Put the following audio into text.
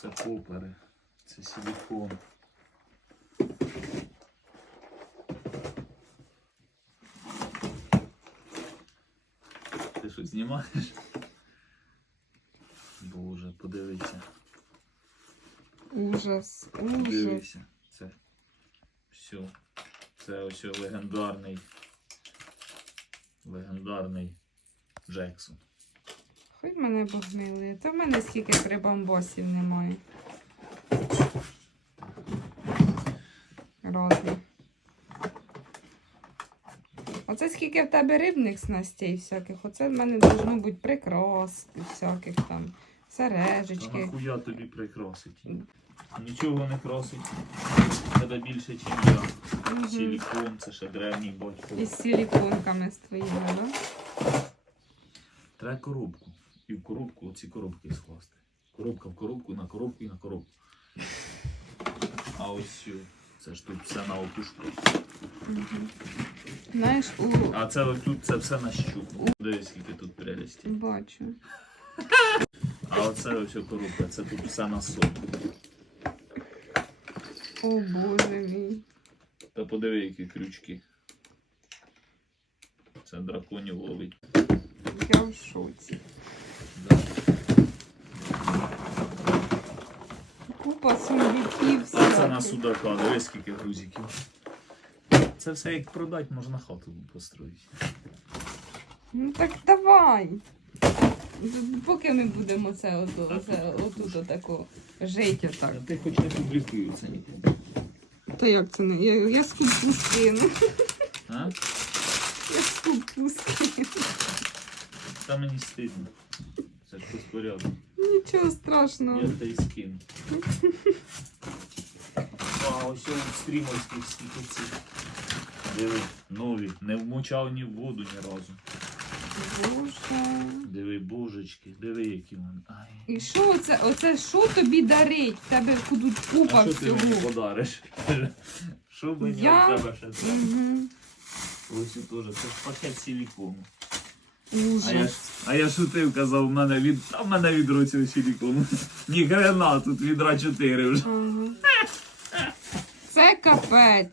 Це попери. Це силикон. Ти що знімаєш? Боже, подивися. Ужас, ужас. Дивися. Це все. Це ось легендарний. Легендарний Джексон. Хоч мене богмили. Та в мене скільки прибамбосів немає. Розно. Оце скільки в тебе рибних снастей всяких. Оце в мене должно бути прикраски всяких там, Та сережечки. нахуя тобі прикрасить? Нічого не красить. Тебе більше, ніж я. Мгм. Силікон, це ще древній батько. Із силіконками з твоїми, да? Треба коробку. І в коробку оці коробки скласти. Коробка в коробку, на коробку і на коробку. А ось. Це ж тут все на опушку. Знаєш, у... А це ось тут це все на щуп. Дивись, скільки тут прелісті. бачу. А оце ось коробка, це тут все на сон. О боже мій. Та подиви, які крючки. Це драконів ловить. Я в шоці. Да. Купа сундуків. А це на судака, дивись, скільки грузиків. Це все як продати, можна хату построїти. Ну так давай. Поки ми будемо це ото, отут отако жити отак. А ти хоч не публікуй це ніколи. Та як це не? Я, я скупку скину. А? Я скупку скину. Та мені стидно. Це ж безпорядок. Нічого страшного. Я те й скину. А ось у стрімовських скільки. Диви, нові. Не вмочав ні в воду ні разу. Боже. Диви, божечки, диви, які вони. Ай. І що оце? Оце що тобі дарить? В тебе будуть купа А що ти мені всього. подариш? Що мені Я- від тебе ще треба? Угу. Ось і теж, це ж пакет силікону. А я, ж, а я шутив, казав, в мене від. А в мене відро цього силікону. Ні хрена, тут відра 4 вже. Ага. Це капець.